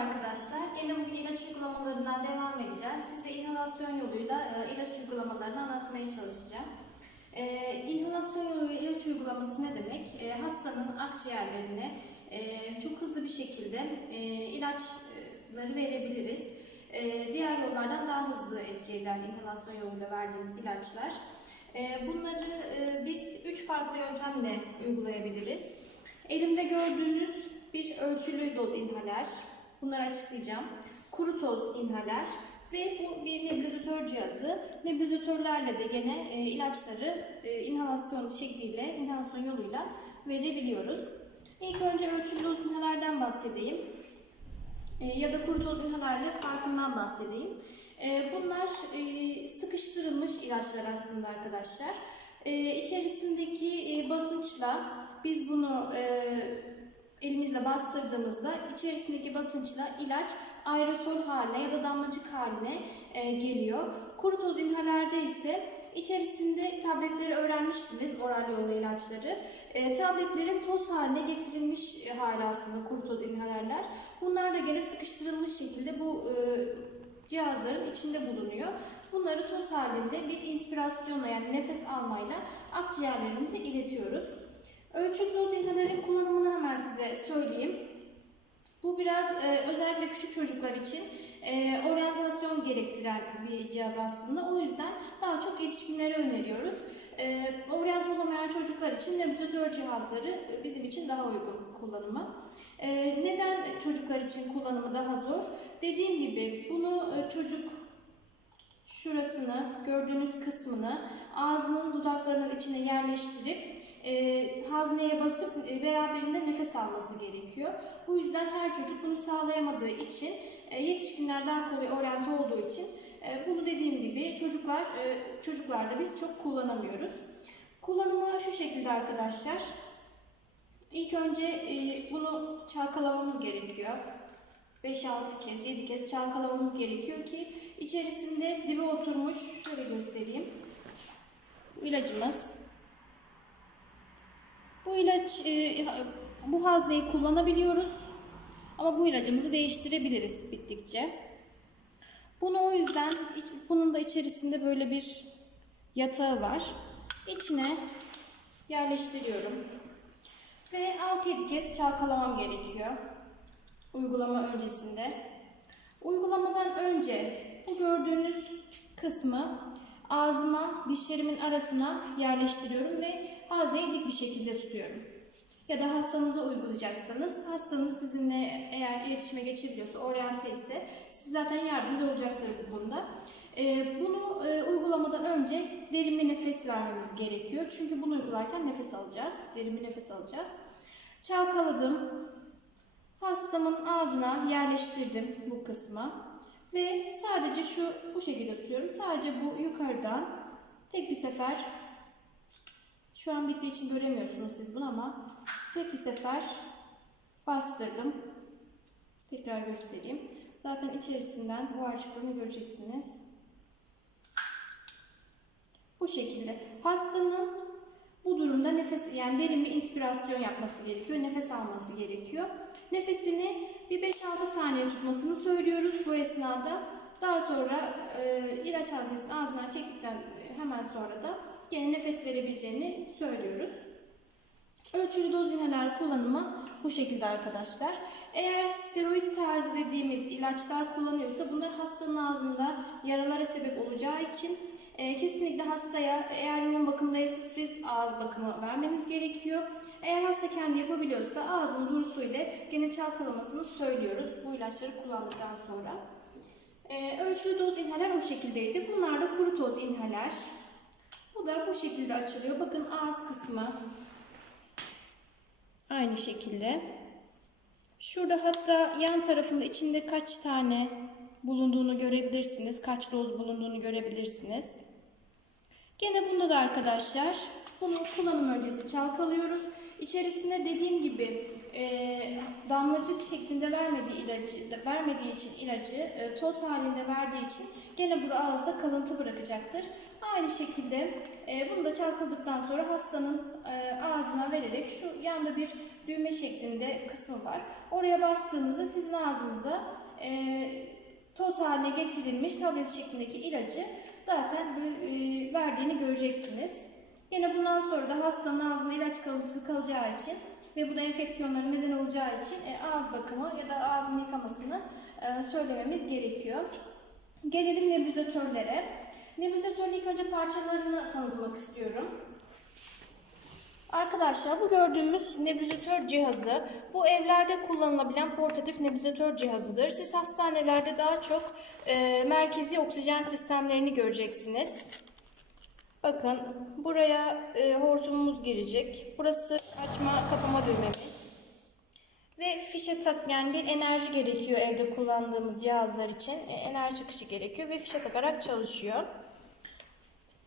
arkadaşlar. Gene bugün ilaç uygulamalarından devam edeceğiz. Size inhalasyon yoluyla e, ilaç uygulamalarını anlatmaya çalışacağım. E, inhalasyon yoluyla ilaç uygulaması ne demek? E, hastanın akciğerlerine e, çok hızlı bir şekilde e, ilaçları verebiliriz. E, diğer yollardan daha hızlı etki eder inhalasyon yoluyla verdiğimiz ilaçlar. E, bunları e, biz üç farklı yöntemle uygulayabiliriz. Elimde gördüğünüz bir ölçülü doz inhaler. Bunları açıklayacağım. Kuru toz inhaler ve bu bir nebulizatör cihazı. Nebulizatörlerle de gene e, ilaçları e, inhalasyon şekliyle, inhalasyon yoluyla verebiliyoruz. İlk önce ölçülü doz inhalerden bahsedeyim. E, ya da kuru toz inhalerle farkından bahsedeyim. E, bunlar e, sıkıştırılmış ilaçlar aslında arkadaşlar. E, içerisindeki e, basınçla biz bunu e, elimizle bastırdığımızda içerisindeki basınçla ilaç aerosol haline ya da damlacık haline e, geliyor. Kuru toz inhalerde ise içerisinde tabletleri öğrenmiştiniz oral yolla ilaçları. E, tabletlerin toz haline getirilmiş hali aslında kuru toz inhalerler. Bunlar da gene sıkıştırılmış şekilde bu e, cihazların içinde bulunuyor. Bunları toz halinde bir inspirasyonla yani nefes almayla akciğerlerimize iletiyoruz. Ölçük doz inhalerin kullanımını hemen size söyleyeyim. Bu biraz e, özellikle küçük çocuklar için e, oryantasyon gerektiren bir cihaz aslında. O yüzden daha çok yetişkinlere öneriyoruz. E, oryant olamayan çocuklar için nebulizatör cihazları bizim için daha uygun kullanımı. E, neden çocuklar için kullanımı daha zor? Dediğim gibi bunu e, çocuk şurasını, gördüğünüz kısmını ağzının dudaklarının içine yerleştirip e, hazneye basıp e, beraberinde nefes alması gerekiyor. Bu yüzden her çocuk bunu sağlayamadığı için e, yetişkinler daha kolay oryante olduğu için e, bunu dediğim gibi çocuklar e, çocuklarda biz çok kullanamıyoruz. Kullanımı şu şekilde arkadaşlar. İlk önce e, bunu çalkalamamız gerekiyor. 5-6 kez, 7 kez çalkalamamız gerekiyor ki içerisinde dibe oturmuş, şöyle göstereyim. Bu ilacımız. Bu ilaç, e, bu hazneyi kullanabiliyoruz. Ama bu ilacımızı değiştirebiliriz bittikçe. Bunu o yüzden, bunun da içerisinde böyle bir yatağı var. İçine yerleştiriyorum. Ve 6-7 kez çalkalamam gerekiyor. Uygulama öncesinde. Uygulamadan önce bu gördüğünüz kısmı ağzıma, dişlerimin arasına yerleştiriyorum ve hazneyi dik bir şekilde tutuyorum. Ya da hastanıza uygulayacaksanız, hastanız sizinle eğer iletişime geçebiliyorsa, oryante ise siz zaten yardımcı olacaktır bu konuda. Ee, bunu e, uygulamadan önce derin bir nefes vermemiz gerekiyor. Çünkü bunu uygularken nefes alacağız. Derin bir nefes alacağız. Çalkaladım. Hastamın ağzına yerleştirdim bu kısma. Ve sadece şu bu şekilde tutuyorum. Sadece bu yukarıdan tek bir sefer şu an bittiği için göremiyorsunuz siz bunu ama tek bir sefer bastırdım. Tekrar göstereyim. Zaten içerisinden buhar çıktığını göreceksiniz. Bu şekilde. Hastanın bu durumda nefes yani derin bir inspirasyon yapması gerekiyor. Nefes alması gerekiyor. Nefesini bir 5-6 saniye tutmasını söylüyoruz bu esnada. Daha sonra e, ilaç haznesini ağzından çektikten e, hemen sonra da gene nefes verebileceğini söylüyoruz. Ölçülü doz inhaler kullanımı bu şekilde arkadaşlar. Eğer steroid tarzı dediğimiz ilaçlar kullanıyorsa bunlar hastanın ağzında yaralara sebep olacağı için e, kesinlikle hastaya eğer yoğun bakımdaysa siz ağız bakımı vermeniz gerekiyor. Eğer hasta kendi yapabiliyorsa ağzın durusu ile gene çalkalamasını söylüyoruz bu ilaçları kullandıktan sonra. E, ölçülü doz inhaler o şekildeydi. Bunlar da kuru toz inhaler. Bu da bu şekilde açılıyor. Bakın ağız kısmı aynı şekilde. Şurada hatta yan tarafında içinde kaç tane bulunduğunu görebilirsiniz. Kaç doz bulunduğunu görebilirsiniz. Gene bunda da arkadaşlar bunu kullanım öncesi çalkalıyoruz. İçerisinde dediğim gibi e, damlacık şeklinde vermediği ilacı vermediği için ilacı e, toz halinde verdiği için gene bu da ağızda kalıntı bırakacaktır. Aynı şekilde e, bunu da çalkaladıktan sonra hastanın e, ağzına vererek şu yanda bir düğme şeklinde kısmı var. Oraya bastığınızda sizin ağzınıza e, toz haline getirilmiş tablet şeklindeki ilacı zaten e, verdiğini göreceksiniz. Yine bundan sonra da hastanın ağzında ilaç kalıntısı kalacağı için ve bu da enfeksiyonların neden olacağı için e, ağız bakımı ya da ağzını yıkamasını e, söylememiz gerekiyor. Gelelim nebüzatörlere. Nebüzatörün ilk önce parçalarını tanıtmak istiyorum. Arkadaşlar bu gördüğümüz nebüzatör cihazı bu evlerde kullanılabilen portatif nebüzatör cihazıdır. Siz hastanelerde daha çok e, merkezi oksijen sistemlerini göreceksiniz. Bakın buraya e, hortumumuz girecek. Burası açma kapama düğmemiz. Ve fişe tak bir enerji gerekiyor evde kullandığımız cihazlar için. E, enerji akışı gerekiyor ve fişe takarak çalışıyor.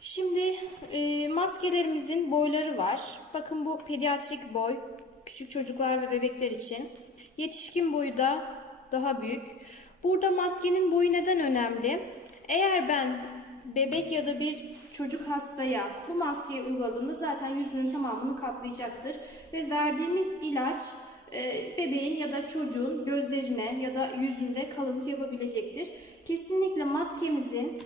Şimdi e, maskelerimizin boyları var. Bakın bu pediatrik boy, küçük çocuklar ve bebekler için. Yetişkin boyu da daha büyük. Burada maskenin boyu neden önemli? Eğer ben bebek ya da bir çocuk hastaya bu maskeyi uyguladığımda zaten yüzünün tamamını kaplayacaktır. Ve verdiğimiz ilaç e, bebeğin ya da çocuğun gözlerine ya da yüzünde kalıntı yapabilecektir. Kesinlikle maskemizin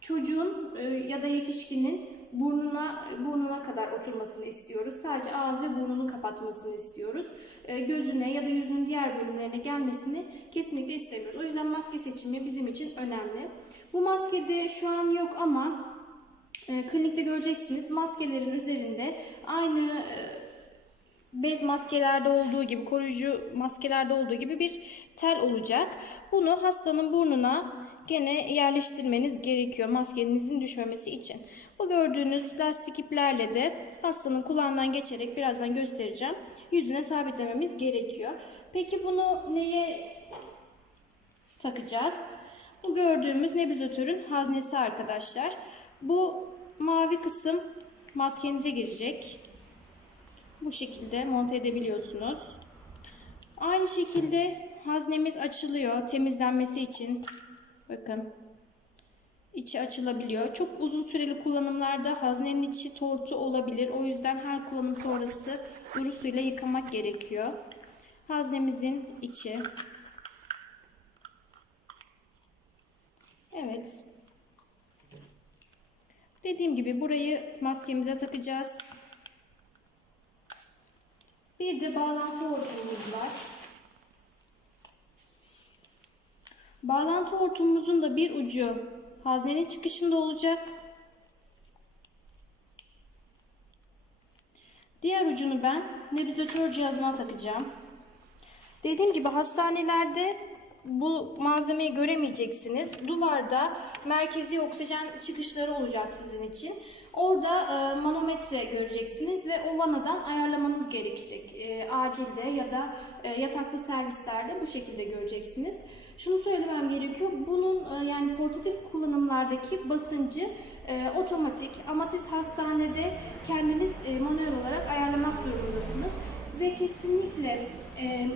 çocuğun e, ya da yetişkinin burnuna burnuna kadar oturmasını istiyoruz. Sadece ağız ve burnunu kapatmasını istiyoruz. E, Gözüne ya da yüzünün diğer bölümlerine gelmesini kesinlikle istemiyoruz. O yüzden maske seçimi bizim için önemli. Bu maskede şu an yok ama e, klinikte göreceksiniz. Maskelerin üzerinde aynı e, bez maskelerde olduğu gibi, koruyucu maskelerde olduğu gibi bir tel olacak. Bunu hastanın burnuna gene yerleştirmeniz gerekiyor maskenizin düşmemesi için. Bu gördüğünüz lastik iplerle de hastanın kulağından geçerek birazdan göstereceğim. Yüzüne sabitlememiz gerekiyor. Peki bunu neye takacağız? Bu gördüğümüz nebüzatörün haznesi arkadaşlar. Bu mavi kısım maskenize girecek. Bu şekilde monte edebiliyorsunuz. Aynı şekilde haznemiz açılıyor temizlenmesi için. Bakın. İçi açılabiliyor. Çok uzun süreli kullanımlarda haznenin içi tortu olabilir. O yüzden her kullanım sonrası duru suyla yıkamak gerekiyor. Haznemizin içi. Evet. Dediğim gibi burayı maskemize takacağız. Bir de bağlantı hortumumuz var. Bağlantı hortumumuzun da bir ucu haznenin çıkışında olacak. Diğer ucunu ben nebüzatör cihazıma takacağım. Dediğim gibi hastanelerde bu malzemeyi göremeyeceksiniz. Duvarda merkezi oksijen çıkışları olacak sizin için. Orada e, manometre göreceksiniz ve o vanadan ayarlamanız gerekecek. E, acilde ya da e, yataklı servislerde bu şekilde göreceksiniz. Şunu söylemem gerekiyor. Bunun e, yani portatif kullanımlardaki basıncı e, otomatik ama siz hastanede kendiniz e, manuel olarak ayarlamak durumundasınız ve kesinlikle e,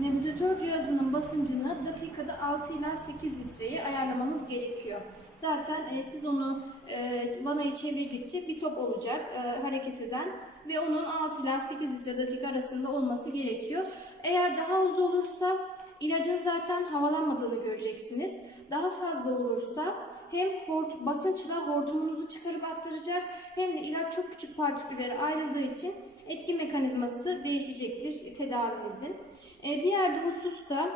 nebüzatör cihazının basıncını dakikada 6 ila 8 litreyi ayarlamanız gerekiyor. Zaten e, siz onu e, vanayı çevirdikçe bir top olacak e, hareket eden ve onun 6 ila 8 litre dakika arasında olması gerekiyor. Eğer daha az olursa ilacın zaten havalanmadığını göreceksiniz. Daha fazla olursa hem hort basınçla hortumunuzu çıkarıp attıracak hem de ilaç çok küçük partiküllere ayrıldığı için etki mekanizması değişecektir tedavinizin. E, diğer bir husus da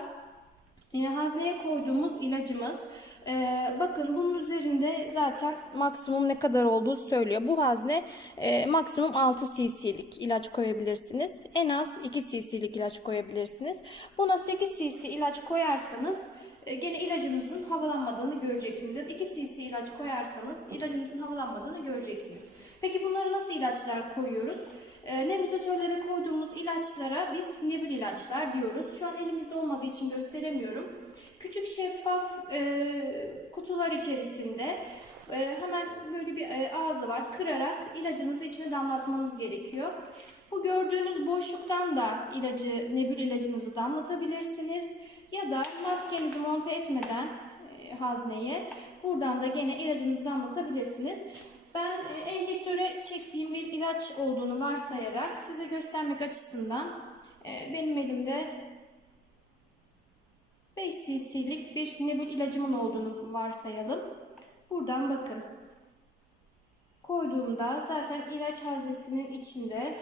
e, hazneye koyduğumuz ilacımız. E, bakın bunun üzerinde zaten maksimum ne kadar olduğu söylüyor. Bu hazne e, maksimum 6 cc'lik ilaç koyabilirsiniz. En az 2 cc'lik ilaç koyabilirsiniz. Buna 8 cc ilaç koyarsanız e, gene ilacınızın havalanmadığını göreceksiniz. Ya da 2 cc ilaç koyarsanız ilacınızın havalanmadığını göreceksiniz. Peki bunları nasıl ilaçlar koyuyoruz? E, nebüzatörlere koyduğumuz ilaçlara biz nebül ilaçlar diyoruz. Şu an elimizde olmadığı için gösteremiyorum. Küçük şeffaf e, kutular içerisinde e, hemen böyle bir e, ağzı var. Kırarak ilacınızı içine damlatmanız gerekiyor. Bu gördüğünüz boşluktan da ilacı, nebül ilacınızı damlatabilirsiniz. Ya da maskenizi monte etmeden e, hazneye buradan da gene ilacınızı damlatabilirsiniz. Ben e, enjektöre çektiğim bir ilaç olduğunu varsayarak size göstermek açısından e, benim elimde 5 cc'lik bir nebul ilacımın olduğunu varsayalım. Buradan bakın. Koyduğumda zaten ilaç haznesinin içinde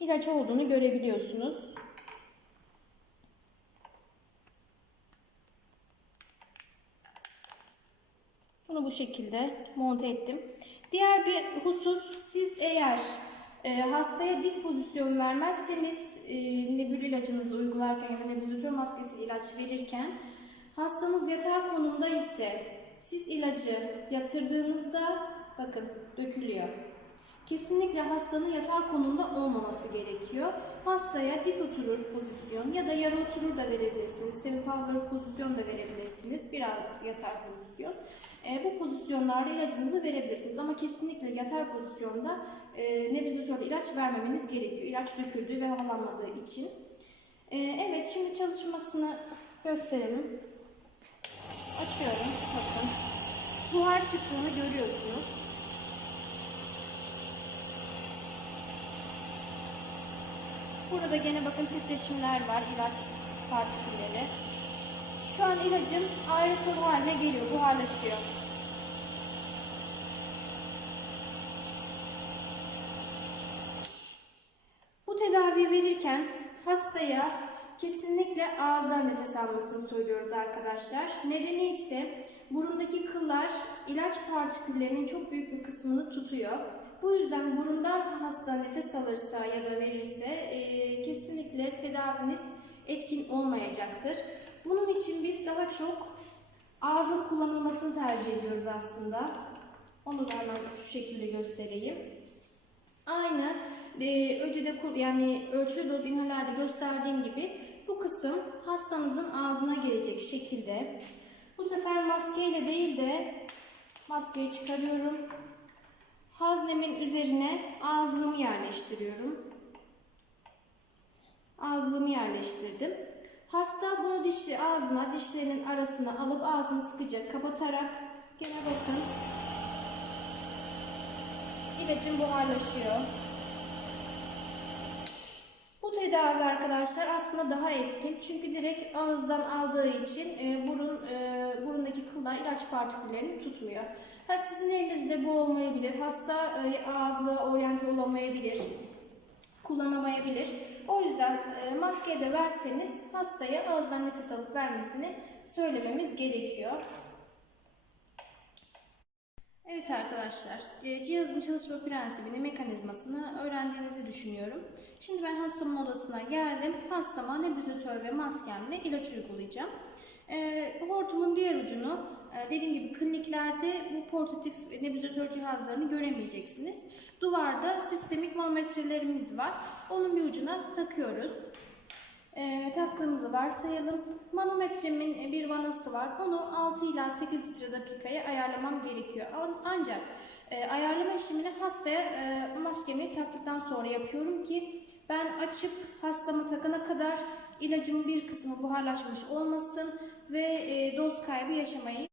ilaç olduğunu görebiliyorsunuz. Bunu bu şekilde monte ettim. Diğer bir husus siz eğer e, hastaya dik pozisyon vermezseniz e, nebül ilacınızı uygularken ya da nebulizatör maskesi ilaç verirken hastanız yatar konumda ise siz ilacı yatırdığınızda bakın dökülüyor. Kesinlikle hastanın yatar konumda olmaması gerekiyor. Hastaya dik oturur pozisyon ya da yarı oturur da verebilirsiniz. Semifalvar pozisyon da verebilirsiniz. Biraz yatar pozisyon. E, bu pozisyonlarda ilacınızı verebilirsiniz. Ama kesinlikle yatar pozisyonda e, nebulizatörle ilaç vermemeniz gerekiyor. İlaç döküldüğü ve havalanmadığı için. E, evet şimdi çalışmasını gösterelim. Açıyorum. Bakın. Buhar çıktığını görüyorsunuz. Burada gene bakın titreşimler var, ilaç partikülleri. Şu an ilacım aerosol haline geliyor, buharlaşıyor. Bu tedaviyi verirken hastaya kesinlikle ağızdan nefes almasını söylüyoruz arkadaşlar. Nedeni ise burundaki kıllar ilaç partiküllerinin çok büyük bir kısmını tutuyor. Bu yüzden burundan hasta nefes alırsa ya da verirse e, kesinlikle tedaviniz etkin olmayacaktır. Bunun için biz daha çok ağzın kullanılmasını tercih ediyoruz aslında. Onu da hemen şu şekilde göstereyim. Aynı e, ödede kul- yani ölçülü doz inhalerde gösterdiğim gibi bu kısım hastanızın ağzına gelecek şekilde. Bu sefer maskeyle değil de maskeyi çıkarıyorum. Haznemin üzerine ağızlığımı yerleştiriyorum. Ağızlığımı yerleştirdim. Hasta bunu dişli ağzına, dişlerinin arasına alıp ağzını sıkıca kapatarak gene bakın ilacım buharlaşıyor. Tedavi arkadaşlar aslında daha etkin çünkü direkt ağızdan aldığı için e, burun e, burundaki kıllar ilaç partiküllerini tutmuyor. Ha sizin elinizde bu olmayabilir, hasta e, ağızla oryante olamayabilir, kullanamayabilir. O yüzden e, maske de verseniz hastaya ağızdan nefes alıp vermesini söylememiz gerekiyor. Evet arkadaşlar, e, cihazın çalışma prensibini, mekanizmasını öğrendiğinizi düşünüyorum. Şimdi ben hastamın odasına geldim. Hastama nebulizatör ve maskemle ilaç uygulayacağım. E, hortumun diğer ucunu e, dediğim gibi kliniklerde bu portatif nebulizatör cihazlarını göremeyeceksiniz. Duvarda sistemik manometrelerimiz var. Onun bir ucuna takıyoruz. E, taktığımızı varsayalım. Manometremin bir vanası var. Onu 6 ila 8 litre dakikaya ayarlamam gerekiyor. An- Ancak e, ayarlama işlemini hastaya e, maskemi taktıktan sonra yapıyorum ki ben açıp hastama takana kadar ilacımın bir kısmı buharlaşmış olmasın ve e, doz kaybı yaşamayı.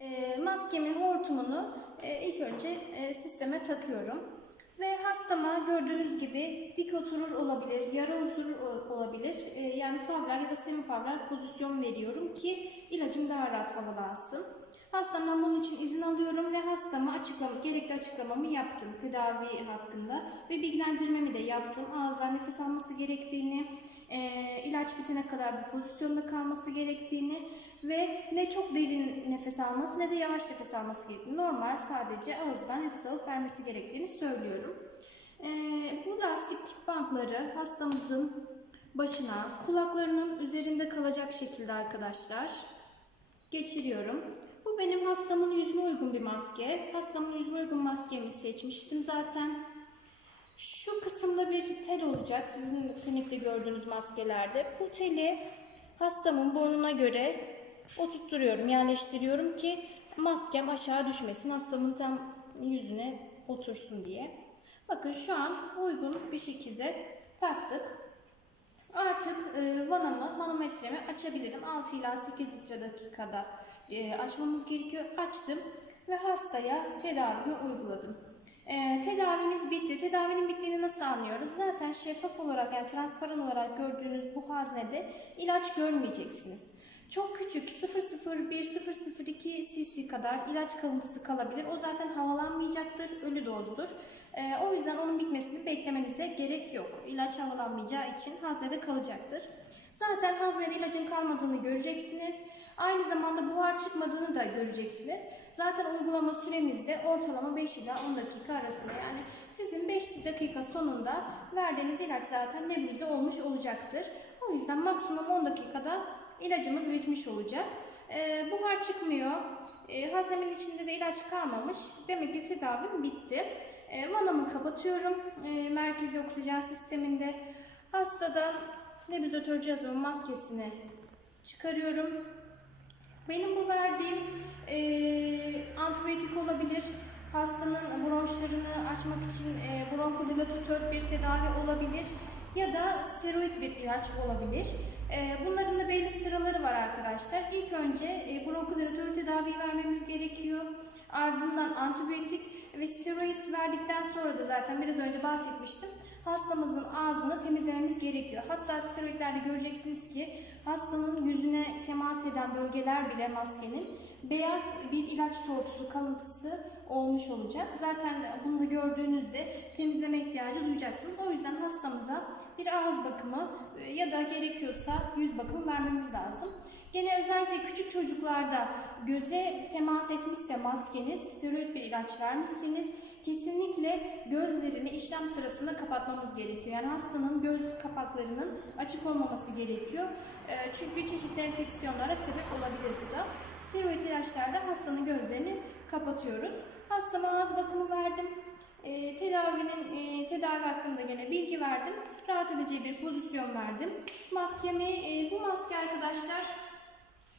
E, maskemin hortumunu e, ilk önce e, sisteme takıyorum. Ve hastama gördüğünüz gibi dik oturur olabilir, yarı oturur ol- olabilir. Ee, yani favlar ya da semifavlar pozisyon veriyorum ki ilacım daha rahat havalansın. Hastamdan bunun için izin alıyorum ve hastama açıklama, gerekli açıklamamı yaptım tedavi hakkında ve bilgilendirmemi de yaptım. Ağızdan nefes alması gerektiğini, e, ilaç bitene kadar bu pozisyonda kalması gerektiğini ve ne çok derin nefes alması ne de yavaş nefes alması gerektiğini, normal sadece ağızdan nefes alıp vermesi gerektiğini söylüyorum. Ee, bu lastik bantları hastamızın başına, kulaklarının üzerinde kalacak şekilde arkadaşlar geçiriyorum. Bu benim hastamın yüzüne uygun bir maske. Hastamın yüzüne uygun maskemi seçmiştim zaten. Şu kısımda bir tel olacak sizin klinikte gördüğünüz maskelerde. Bu teli hastamın burnuna göre oturtturuyorum, yerleştiriyorum ki maskem aşağı düşmesin, hastamın tam yüzüne otursun diye. Bakın şu an uygun bir şekilde taktık. Artık e, vanamı, manometremi açabilirim. 6 ila 8 litre dakikada e, açmamız gerekiyor. Açtım ve hastaya tedavimi uyguladım. E, tedavimiz bitti. Tedavinin bittiğini nasıl anlıyoruz? Zaten şeffaf olarak yani transparan olarak gördüğünüz bu haznede ilaç görmeyeceksiniz. Çok küçük 001-002 cc kadar ilaç kalıntısı kalabilir. O zaten havalanmayacaktır, ölü dozdur. Ee, o yüzden onun bitmesini beklemenize gerek yok. İlaç havalanmayacağı için haznede kalacaktır. Zaten haznede ilacın kalmadığını göreceksiniz. Aynı zamanda buhar çıkmadığını da göreceksiniz. Zaten uygulama süremiz de ortalama 5 ila 10 dakika arasında. Yani sizin 5 dakika sonunda verdiğiniz ilaç zaten nebulize olmuş olacaktır. O yüzden maksimum 10 dakikada ilacımız bitmiş olacak. Ee, buhar çıkmıyor. Ee, haznemin içinde de ilaç kalmamış. Demek ki tedavim bitti. Ee, vanamı kapatıyorum. Ee, merkezi oksijen sisteminde. Hastadan nebüzatör cihazımın maskesini çıkarıyorum. Benim bu verdiğim eee antibiyotik olabilir. Hastanın bronşlarını açmak için e, bronkodilatatör bir tedavi olabilir ya da steroid bir ilaç olabilir. E, bunların da belli sıraları var arkadaşlar. İlk önce e, bronkodilatör tedavi vermemiz gerekiyor. Ardından antibiyotik ve steroid verdikten sonra da zaten biraz önce bahsetmiştim. Hastamızın ağzını temizlememiz gerekiyor. Hatta steroidlerde göreceksiniz ki hastanın yüzüne temas eden bölgeler bile maskenin beyaz bir ilaç tortusu kalıntısı olmuş olacak. Zaten bunu da gördüğünüzde temizleme ihtiyacı duyacaksınız. O yüzden hastamıza bir ağız bakımı e, ya da gerekiyorsa yüz bakımı vermemiz lazım. Gene özellikle küçük çocuklarda göze temas etmişse maskeniz, steroid bir ilaç vermişsiniz. Kesinlikle gözlerini işlem sırasında kapatmamız gerekiyor. Yani hastanın göz kapaklarının açık olmaması gerekiyor. E, Çünkü çeşitli enfeksiyonlara sebep olabilir bu da. Steroid ilaçlarda hastanın gözlerini kapatıyoruz. Hastama ağız bakımı verdim. E, tedavinin e, tedavi hakkında gene bilgi verdim. Rahat edeceği bir pozisyon verdim. Maskemi, e, bu maske arkadaşlar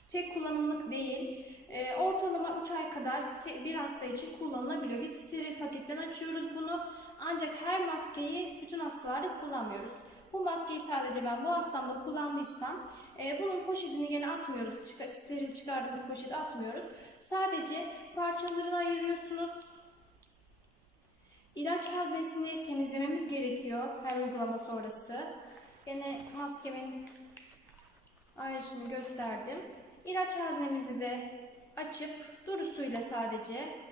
tek kullanımlık değil. E, ortalama 3 ay kadar te- bir hasta için kullanılabiliyor. Biz steril paketten açıyoruz bunu. Ancak her maskeyi bütün hastalarda kullanmıyoruz. Bu maskeyi sadece ben bu hastamda kullandıysam e, bunun poşetini gene atmıyoruz. Çıkar, steril çıkardığımız poşeti atmıyoruz. Sadece parçalarını ayırıyorsunuz. İlaç haznesini temizlememiz gerekiyor her uygulama sonrası. Yine maskemin ayrışını gösterdim. İlaç haznemizi de açıp duru suyla sadece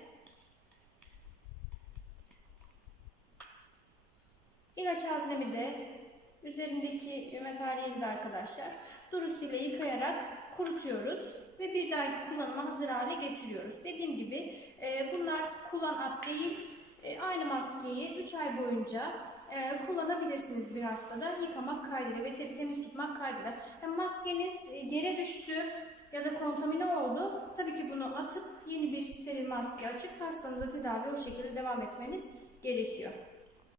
ilaç haznemi de üzerindeki materyali de arkadaşlar duru suyla yıkayarak kurutuyoruz ve bir dahaki kullanıma hazır hale getiriyoruz. Dediğim gibi e, bunlar kullan at değil e, aynı maskeyi 3 ay boyunca e, kullanabilirsiniz bir hastada yıkamak kaydıyla ve te- temiz tutmak kaydıyla. Yani maskeniz e, yere düştü ya da kontamine oldu. Tabii ki bunu atıp yeni bir steril maske açıp hastanıza tedavi o şekilde devam etmeniz gerekiyor.